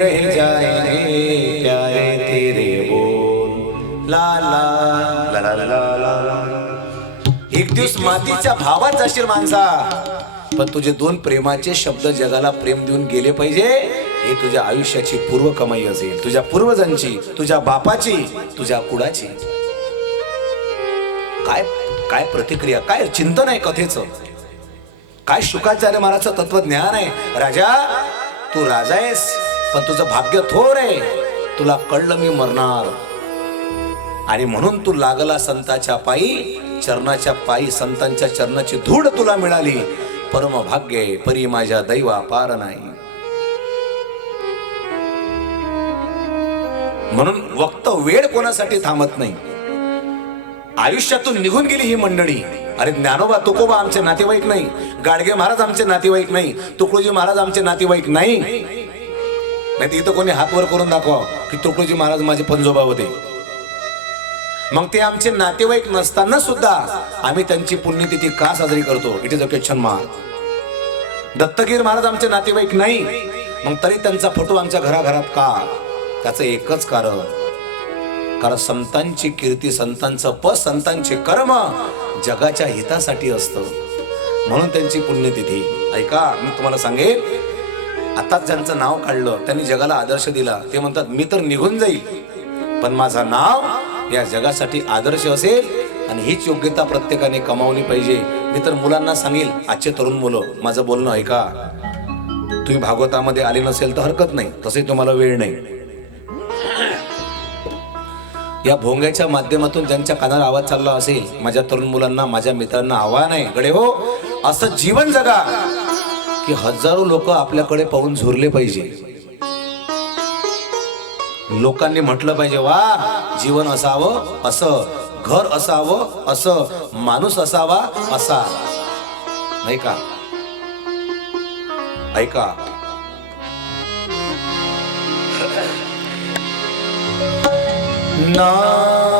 रह प्यारे तेरे बोल ला ला ला ला ला ला एक दिवस मातीच्या भावात जाशील माणसा पण तुझे दोन प्रेमाचे शब्द जगाला प्रेम देऊन गेले पाहिजे हे तुझ्या आयुष्याची पूर्व कमाई असेल तुझ्या पूर्वजांची तुझ्या बापाची तुझ्या कुडाची काय काय प्रतिक्रिया काय चिंतन आहे कथेचं काय शुकाचार्य महाराजचं तत्वज्ञान आहे राजा तू राजा आहेस पण तुझं भाग्य थोर आहे. तुला कळलं मी मरणार. आणि म्हणून तू लागला संताच्या पायी चरणाच्या पायी संतांच्या चरणाची धूळ तुला मिळाली. परम भाग्य परी माझ्या दैवा पार नाही. म्हणून वक्त वेळ कोणासाठी थांबत नाही. आयुष्यातून निघून गेली ही मंडळी. अरे ज्ञानोबा तुकोबा आमचे नातेवाईक नाही. गाडगे महाराज आमचे नातेवाईक नाही. तुकडोजी महाराज आमचे नातेवाईक नाही. नाही इथं कोणी हात वर करून दाखवा की तुकडोजी महाराज माझे पंजोबा होते मग ते आमचे नातेवाईक नसताना सुद्धा आम्ही त्यांची पुण्यतिथी का साजरी करतो? It is a question mark Dattagir Maharaj आमचे नातेवाईक नाही. मग तरी त्यांचा फोटो आमच्या घराघरात का? त्याचं एकच कारण. कारण संतांची कीर्ती संतांचं प संतांचे कर्म जगाच्या हितासाठी असतं. म्हणून त्यांची पुण्यतिथी. ऐका मी तुम्हाला सांगेन आताच ज्यांचं नाव काढलं त्यांनी जगाला आदर्श दिला. ते म्हणतात मी तर निघून जाईल. पण माझं नाव या जगासाठी आदर्श असेल आणि हीच योग्यता प्रत्येकाने कमावली पाहिजे. मी तर मुलांना सांगेल आजचे तरुण मुलं माझं बोलणं ऐका. तुम्ही भागवतामध्ये आले नसेल तर हरकत नाही तसे तुम्हाला वेळ नाही. या भोंग्याच्या माध्यमातून ज्यांच्या कानाला आवाज चालला असेल माझ्या तरुण मुलांना माझ्या मित्रांना आव्हान आहे. गडे हो असं जीवन जगा. की हजारो लोक आपल्याकडे पाहून झुरले पाहिजे. लोकांनी म्हटलं पाहिजे वा जीवन असावं असं. घर असावं असं. माणूस असावा असा. नाही का? ऐका. ना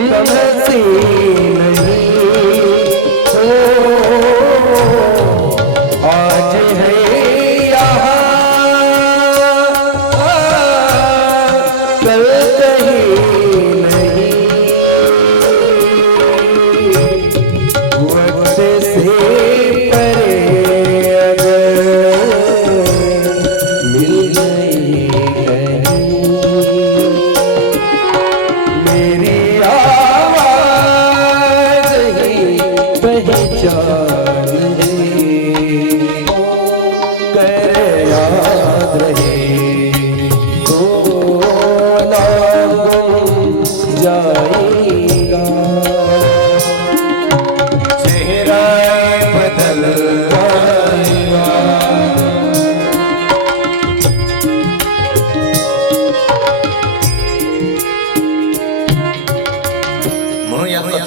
नसीब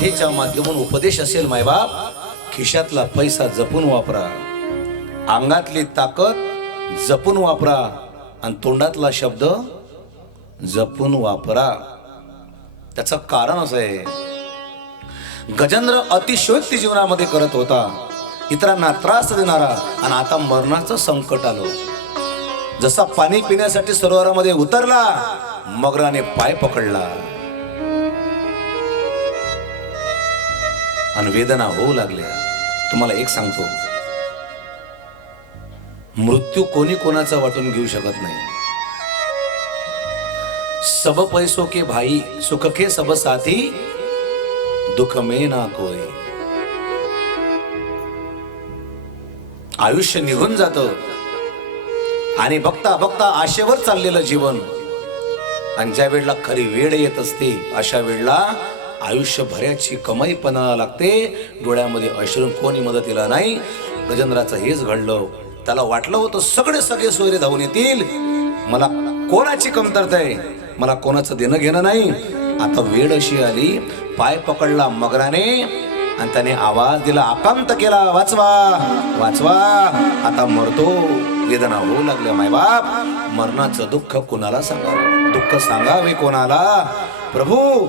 कथेच्या माध्यमातून उपदेश असेल मायबाप खिशातला पैसा जपून वापरा. अंगातली ताकद जपून वापरा. आणि तोंडातला शब्द जपून वापरा. त्याचं कारण असं आहे. गजेंद्र अतिशयोक्ती जीवनामध्ये करत होता. इतरांना त्रास देणारा आणि आता मरणाचं संकट आलं. जसा पाणी पिण्यासाठी सरोवरामध्ये उतरला मगराने पाय पकडला. आणि वेदना होऊ लागल्या. तुम्हाला एक सांगतो. मृत्यू कोणी कोणाचा वाटून घेऊ शकत नाही. सब पैसों के भाई सुख के सब साथी दुख में ना कोई। आयुष्य निघून जात. आणि बघता बघता आशेवर चाललेलं जीवन. आणि ज्या वेळेला खरी वेळ येत असते अशा वेळेला आयुष्यभराची कमाई पणाला लागते. डोळ्यामध्ये अश्रू कोणी मदतीला नाही. गजेंद्राचं हेच घडलं. त्याला वाटलं होतं सगळे सगळे सोयरे धावून येतील. मला कोणाची कमतरता आहे? मला कोणाचं देणं घेणं नाही. आता वेळ अशी आली पाय पकडला मगराने आणि त्याने आवाज दिला आकांत केला वाचवा वाचवा. आता मरतो वेदना होऊ लागल्या मायबाप मरणाचं दुःख कुणाला सांगावं? दुःख सांगावे कोणाला? प्रभू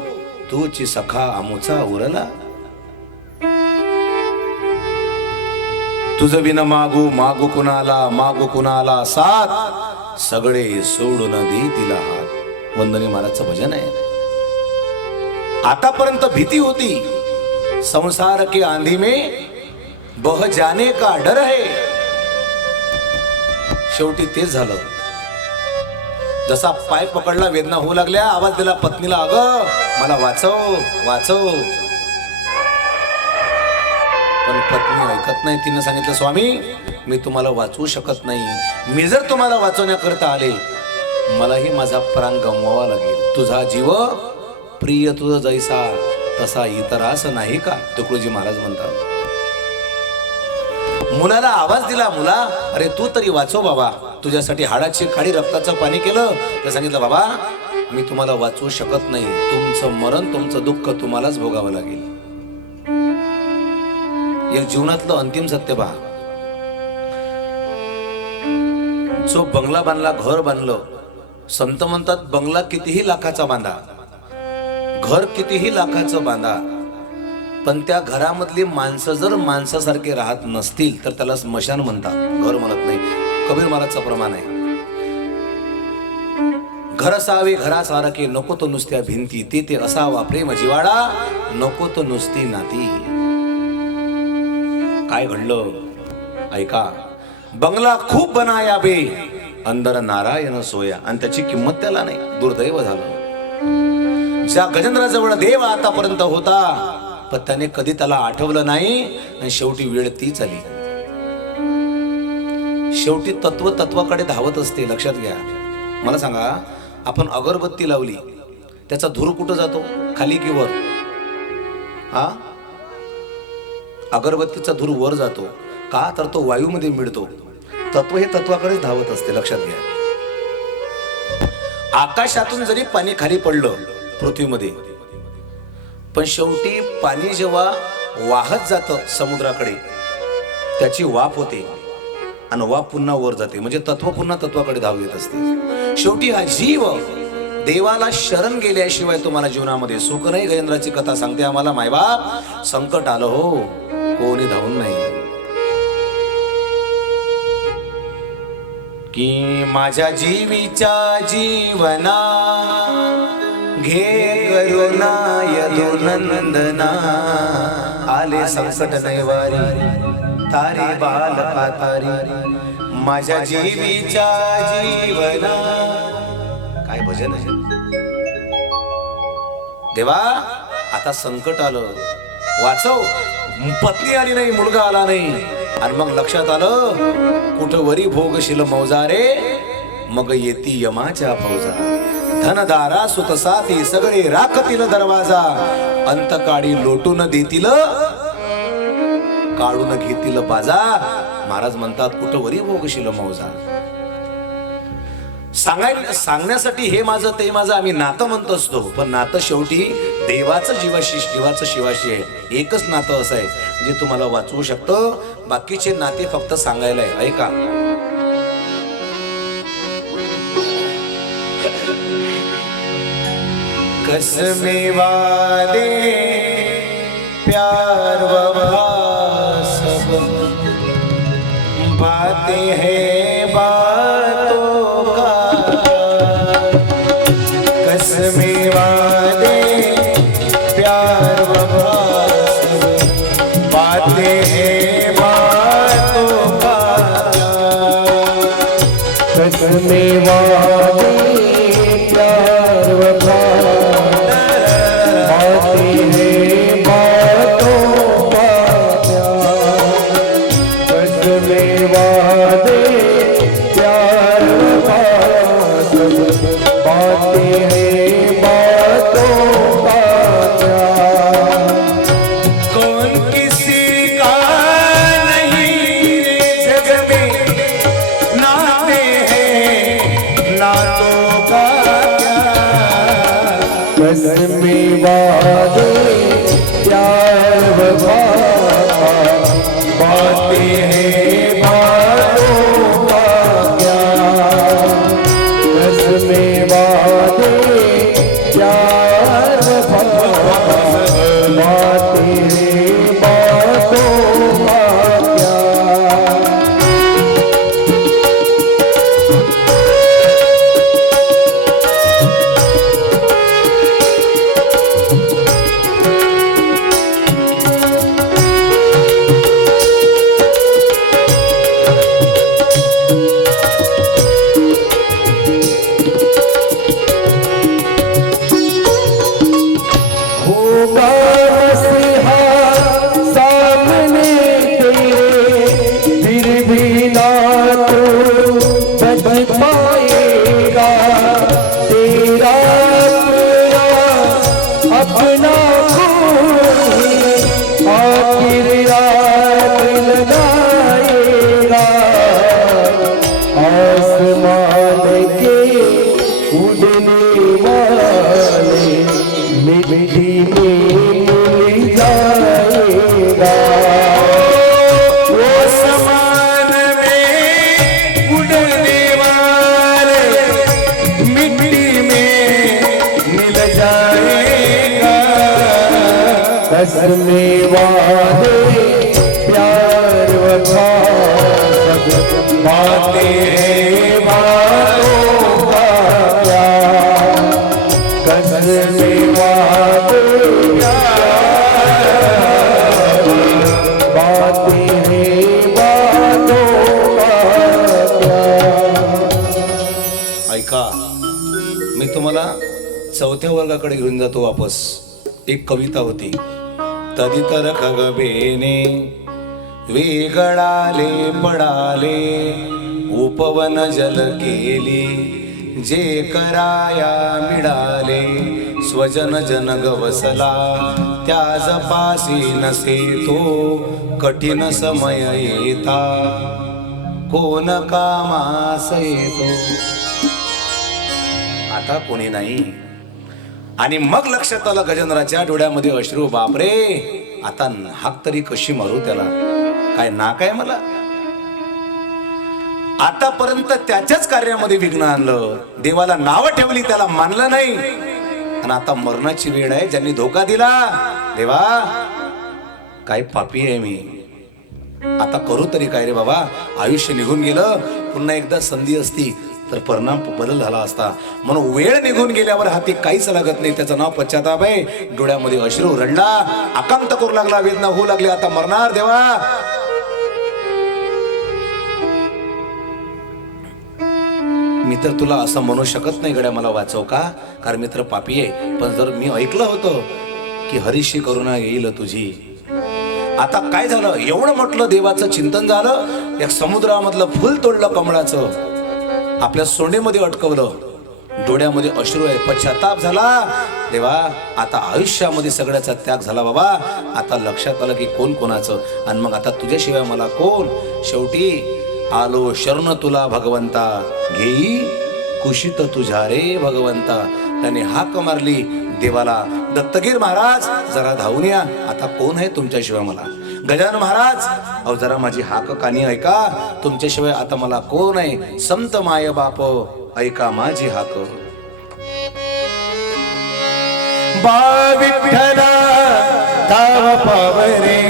तूची सखा आमुचा उरला. तुझ विन मागू मागू कुणाला? मागू कुणाला साथ? सगळे सोडून दे तिला वंदनी महाराजचं भजन आहे. आतापर्यंत भीती होती. संसार के आंधी में बह जाने का डर है. शेवटी तेच झालं. जसा पाय पकडला वेदना होऊ लागल्या आवाज दिला पत्नीला अगं मला वाचव वाचव. पण पत्नी ऐकत नाही. तिनं सांगितलं स्वामी मी तुम्हाला वाचवू शकत नाही. मी जर तुम्हाला वाचवण्याकरता आले मलाही माझा प्राण गमवावा लागेल. तुझा जीव प्रिय तुझा जैसा तसा इतरास नाही का? तुकडोजी महाराज म्हणतात. मुलाला आवाज दिला मुला अरे तू तरी वाचव बाबा. तुझ्यासाठी हाडाची काळी रक्ताचं पाणी केलं. तर सांगितलं बाबा मी तुम्हाला वाचवू शकत नाही. तुमचं मरण तुमचं दुःख तुम्हालाच भोगावं लागेल. एक जीवनातलं अंतिम सत्य पहा. जो बंगला बांधला घर बांधलं संत म्हणतात बंगला कितीही लाखाचा बांधा घर कितीही लाखाचं बांधा पण त्या घरामधली माणसं जर माणसासारखे राहत नसतील तर त्याला स्मशान म्हणतात. घर म्हणत नाही. कबीर महाराजचं प्रमाण आहे. घर असावे घरासारखे नको तो नुसत्या भिंती ते ते असावा प्रेम जिवाडा नको तो नुसती नाती. काय घडलं? ऐका. बंगला खूप बनाया बे. अंदर नारायण सोया. आणि त्याची किंमत त्याला नाही. दुर्दैव झालं. ज्या गजेंद्राजवळ देव आतापर्यंत होता पण त्याने कधी त्याला आठवलं नाही आणि शेवटी वेळ तीच आली शेवटी तत्व तत्वाकडे धावत असते. लक्षात घ्या. मला सांगा आपण अगरबत्ती लावली त्याचा धूर कुठं जातो? खाली की वर? हा? अगरबत्तीचा धूर वर जातो. का? तर तो वायूमध्ये मिळतो. तत्व हे तत्वाकडेच धावत असते लक्षात घ्या. आकाशातून जरी पाणी खाली पडलं पृथ्वीमध्ये पण शेवटी पाणी जेव्हा वाहत जातं समुद्राकडे त्याची वाफ होते आणि वाफ पुन्हा वर जाते. म्हणजे तत्व पुन्हा तत्वाकडे धाव येत असते. शेवटी हा जीव देवाला शरण गेल्याशिवाय तुम्हाला जीवनामध्ये सुख नाही. गजेंद्राची कथा सांगते आम्हाला मायबाप संकट आलं हो. कोणी धावून नाही. की माझ्या जीवीच्या जीवना घे करुणा यदुनंदना आले संकट नैवारी तारी बाल तारी माझ्या जीवीच्या जीवना. काय भजन आहे? देवा आता संकट आलं. वाचव. पत्नी आली नाही मुलगा आला नाही. आणि मग लक्षात आलं कुठं वरी भोगशील मौजारे मग येती यमाच्या फौजा. धनदारा सुतसाती सगळे राखतील दरवाजा. अंतकाळी लोटून देतील काढून घेतील बाजा महाराज म्हणतात कुठं वरी भोगशील मौजा? सांगायला सांगण्यासाठी हे माझं ते माझं आम्ही नातं म्हणत असतो. पण नातं शेवटी देवाचं जीवाशी जीवाचं शिवाशी आहे. एकच नातं असं आहे जे तुम्हाला वाचवू शकतं. बाकीचे नाते फक्त सांगायला आहे. ऐका. कसमे वादे प्यार वफा बातें हैं। बातें বেরিয়ে चौथ्या घेऊन जातो वापस. एक कविता होती. तदितर खगबेने वेगळाले पडाले उपवन जल केली जे कराया मिळाले स्वजन जन गवसला त्या जपासी नसे तो कठीण समय येता. कोण कामास येतो? आता कोणी नाही. आणि मग लक्षात आलं गजेंद्राच्या डोळ्यामध्ये अश्रू बापरे! आता हाक तरी कशी मारू त्याला? काय नाक आहे मला? आतापर्यंत त्याच्याच कार्यामध्ये विघ्न आणलं. देवाला नावं ठेवली त्याला मानलं नाही. आणि आता मरणाची वेळ आहे ज्यांनी धोका दिला. देवा काय पापी आहे मी. आता करू तरी काय रे बाबा? आयुष्य निघून गेलं. पुन्हा एकदा संधी असती. तर परिणाम बदल झाला असता. म्हणून वेळ निघून गेल्यावर हाती काहीच लागत नाही. त्याचं नाव पश्चाताप आहे. डोळ्यामध्ये अश्रू रडला. आकांत करू लागला. वेदना होऊ लागली. आता मरणार देवा. मी तर तुला असं म्हणू शकत नाही गड्या मला वाचव का? कारण मित्र पापी आहे. पण जर मी ऐकलं होतं की हरीशी करुणा येईल तुझी. आता काय झालं? एवढं म्हटलं देवाचं चिंतन झालं. एक समुद्रामधलं फुल तोडलं कमळाचं. आपल्या सोंडेमध्ये अटकवलं. डोळ्यामध्ये अश्रू आहे. पश्चाताप झाला. देवा आता आयुष्यामध्ये सगळ्याचा त्याग झाला बाबा. आता लक्षात आलं की कोण कोणाचं? आणि मग आता तुझ्याशिवाय मला कोण? शेवटी आलो शरण तुला भगवंता. घेई कुशित तुझ्या रे भगवंता. त्याने हाक मारली. देवाला दत्तगीर महाराज जरा धावून या. आता कोण आहे तुमच्याशिवाय मला? गजानन महाराज अहो जरा माझी हाक कानी ऐका. तुमच्याशिवाय आता मला कोण आहे? संत माय बाप ऐका माझी हाक. बाविठला दाव पावरे.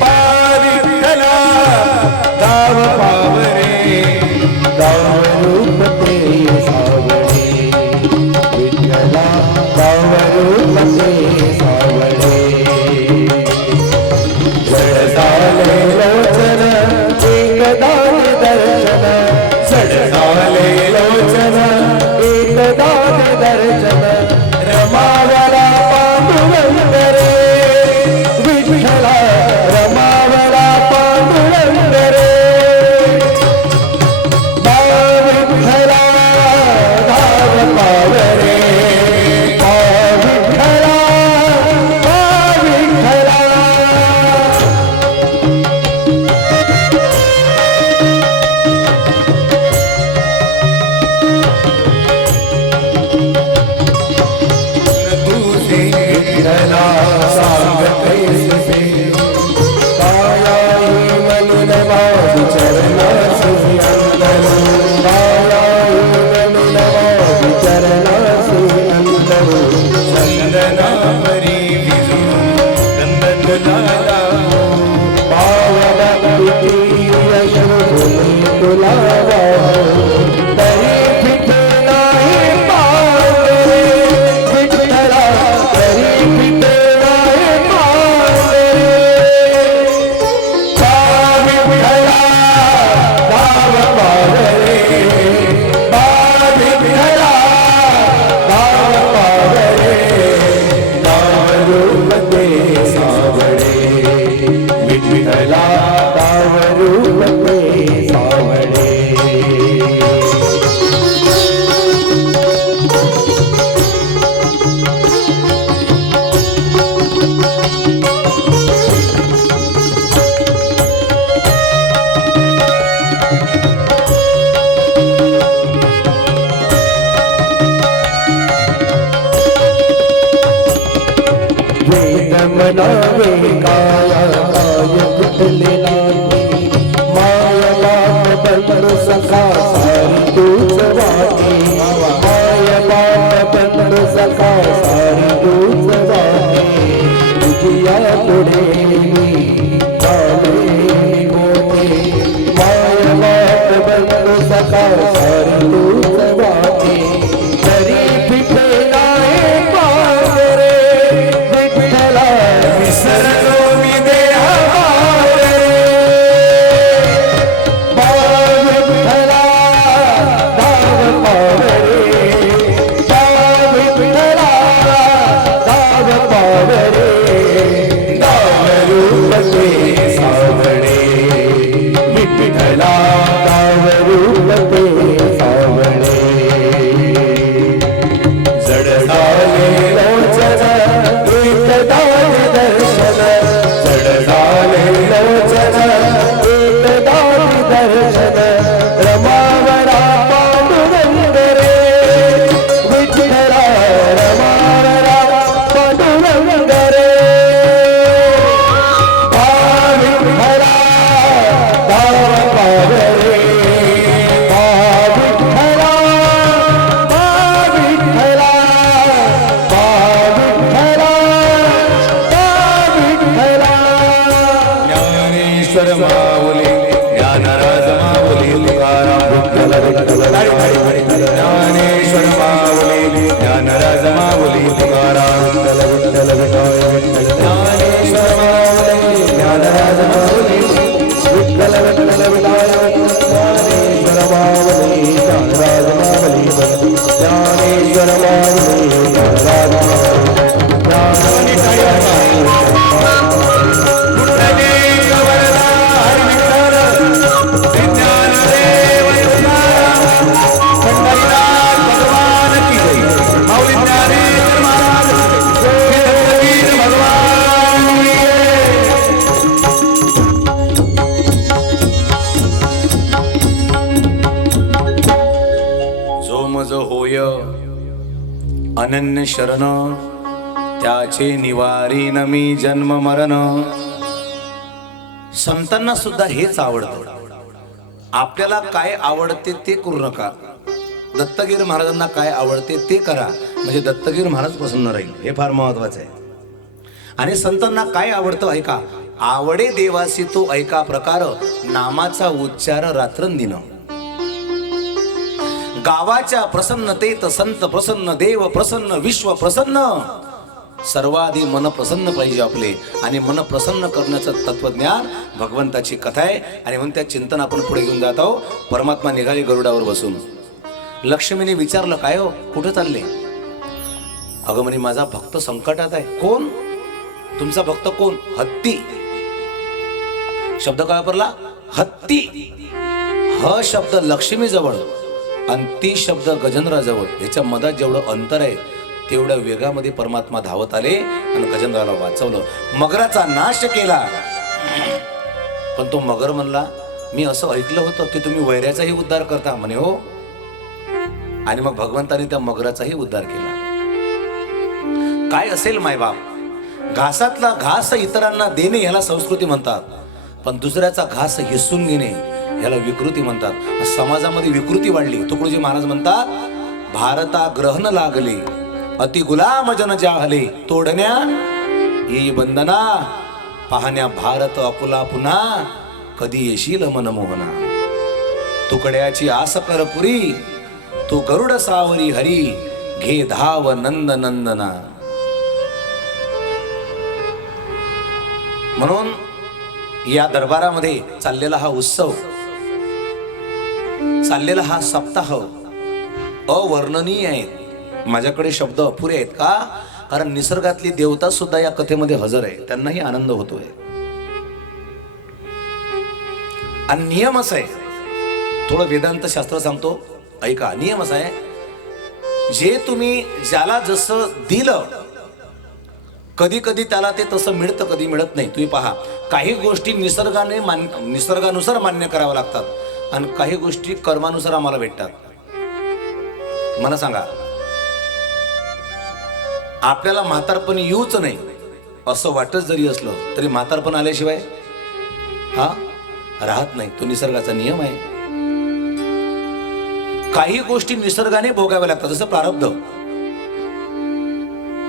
बाविठला दाव पावरे. दाव रूप Hallelujah. शरण्य शरण त्याचे निवारी मी जन्म मरण. संतांना सुद्धा हेच आवडत. आपल्याला काय आवडते ते करू नका. दत्तगीर महाराजांना काय आवडते ते करा. म्हणजे दत्तगीर महाराज प्रसन्न राहील. हे फार महत्वाचं आहे. आणि संतांना काय आवडतं ऐका. आवडे देवासी तो ऐका प्रकार. नामाचा उच्चार रात्रंदिनं. गावाच्या प्रसन्नतेत संत प्रसन्न देव प्रसन्न विश्व प्रसन्न. सर्वाधी मन प्रसन्न पाहिजे आपले आणि मन प्रसन्न करण्याचं तत्वज्ञान भगवंताची कथा आहे. आणि म्हणून त्या चिंतन आपण पुढे घेऊन जात आहोत. परमात्मा निघाले गरुडावर बसून. लक्ष्मीने विचारलं काय हो कुठं चालले? अगं म्हणे माझा भक्त संकटात आहे. कोण? तुमचा भक्त कोण? हत्ती. शब्द काय वापरला? हत्ती. ह शब्द लक्ष्मी जवळ आणि ती शब्द गजेंद्राजवळ याच्या मधात जेवढं अंतर आहे तेवढ्या वेगामध्ये परमात्मा धावत आले आणि गजेंद्राला वाचवलं. मगराचा नाश केला. पण तो मगर म्हणला मी असं ऐकलं होतं की तुम्ही वैऱ्याचाही उद्धार करता. म्हणे हो. आणि मग भगवंताने त्या मगराचाही उद्धार केला. काय असेल मायबाप घासातला घास इतरांना देणे ह्याला संस्कृती म्हणतात पण दुसऱ्याचा घास हिसून घेणे ह्याला विकृती म्हणतात. समाजामध्ये विकृती वाढली. तुकडोजी महाराज म्हणतात भारता ग्रहण लागले अति गुलाम जन जाहले तोडण्या ही बंधना पाहण्या भारत अपुला पुन्हा कधी येशील मनमोहना तुकड्याची आस कर पुरी तू गरुड सावरी हरी घे धाव नंद नंदना. म्हणून या दरबारामध्ये चाललेला हा उत्सव चाललेला हा सप्ताह अवर्णनीय आहे. माझ्याकडे शब्द अपुरे आहेत का? कारण निसर्गातली देवता सुद्धा या कथेमध्ये हजर आहे. त्यांनाही आनंद होतोय. आणि नियम असा आहे. थोडं वेदांत शास्त्र सांगतो. ऐका नियम असा आहे. जे तुम्ही ज्याला जसं दिलं कधी कधी त्याला ते तसं मिळतं कधी मिळत नाही. तुम्ही पहा काही गोष्टी निसर्गाने मान्य निसर्गानुसार मान्य कराव्या लागतात. आणि काही गोष्टी कर्मानुसार आम्हाला भेटतात. मला सांगा आपल्याला म्हातारपण येऊच नाही असं वाटत जरी असलं तरी म्हातारपण आल्याशिवाय हा राहत नाही. तो निसर्गाचा नियम आहे. काही गोष्टी निसर्गाने भोगाव्या लागतात जसं प्रारब्ध.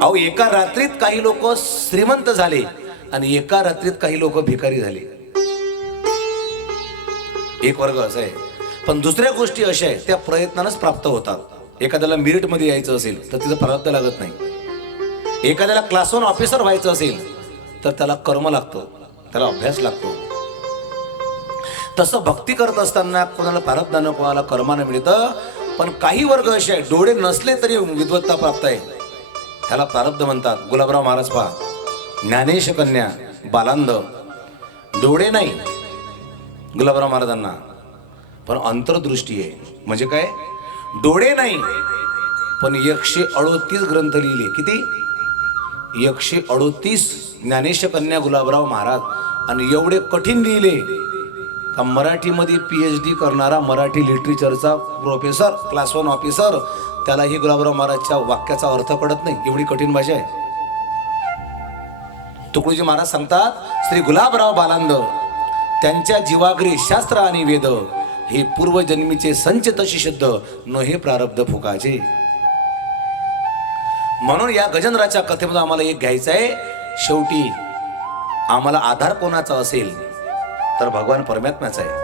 अहो एका रात्रीत काही लोक श्रीमंत झाले आणि एका रात्रीत काही लोक भिकारी झाले. एक वर्ग असा आहे. पण दुसऱ्या गोष्टी अशा आहेत त्या प्रयत्नानंच प्राप्त होतात. एखाद्याला मिरिटमध्ये यायचं असेल तर तिथं प्रारब्ध लागत नाही. एखाद्याला क्लास वन ऑफिसर व्हायचं असेल तर त्याला कर्म लागतं त्याला अभ्यास लागतो. तसं भक्ती करत असताना कोणाला प्रारब्धानं कोणाला कर्मानं मिळतं पण काही वर्ग असे आहेत डोळे नसले तरी विद्वत्ता प्राप्त आहे. ह्याला प्रारब्ध म्हणतात गुलाबराव महाराज पहा ज्ञानेश कन्या बालांद डोळे नाही गुलाबराव महाराजांना. पण अंतर्दृष्टी आहे. म्हणजे काय? डोळे नाही. पण एकशे अडोतीस ग्रंथ लिहिले. किती? एकशे अडोतीस ज्ञानेश कन्या गुलाबराव महाराज. आणि एवढे कठीण लिहिले. का मराठीमध्ये पी एच डी करणारा मराठी लिटरेचरचा प्रोफेसर क्लास वन ऑफिसर त्यालाही गुलाबराव महाराजच्या वाक्याचा अर्थ पडत नाही. एवढी कठीण भाषा आहे. तुकडोजी महाराज सांगतात श्री गुलाबराव बालांद त्यांच्या जीवाग्री शास्त्र आणि वेद हे पूर्वजन्मीचे संच तशी शुद्ध न हे प्रारब्ध फुकाचे. म्हणून या गजेंद्राच्या कथेमध्ये आम्हाला एक घ्यायचं आहे. शेवटी आम्हाला आधार कोणाचा असेल तर भगवान परमात्म्याचा आहे.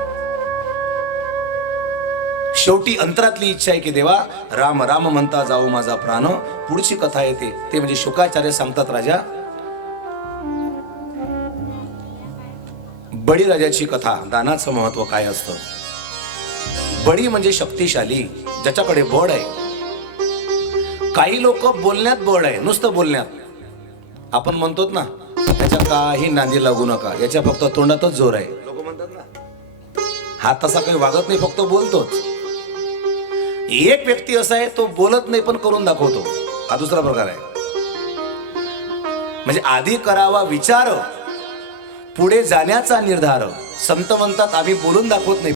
शेवटी अंतरातली इच्छा आहे की देवा राम राम म्हणता जाऊ माझा प्राण पुढची कथा येते. ते म्हणजे शुकाचार्य सांगतात राजा बळीराजाची कथा दानाचं महत्त्व काय असतं? बळी म्हणजे शक्तिशाली ज्याच्याकडे बळ आहे. काही लोक बोलण्यात बळ आहे नुसतं बोलण्यात. आपण म्हणतो ना त्याच्या काही नांदी लागू नका याच्या फक्त तोंडातच जोर आहे. लोक म्हणतात ना. हा तसा काही वागत नाही फक्त बोलतोच. एक व्यक्ती असा आहे तो बोलत नाही पण करून दाखवतो. हा दुसरा प्रकार आहे. म्हणजे आधी करावा विचार पुढे जाण्याचा निर्धार संत म्हणतात आम्ही बोलून दाखवत नाही.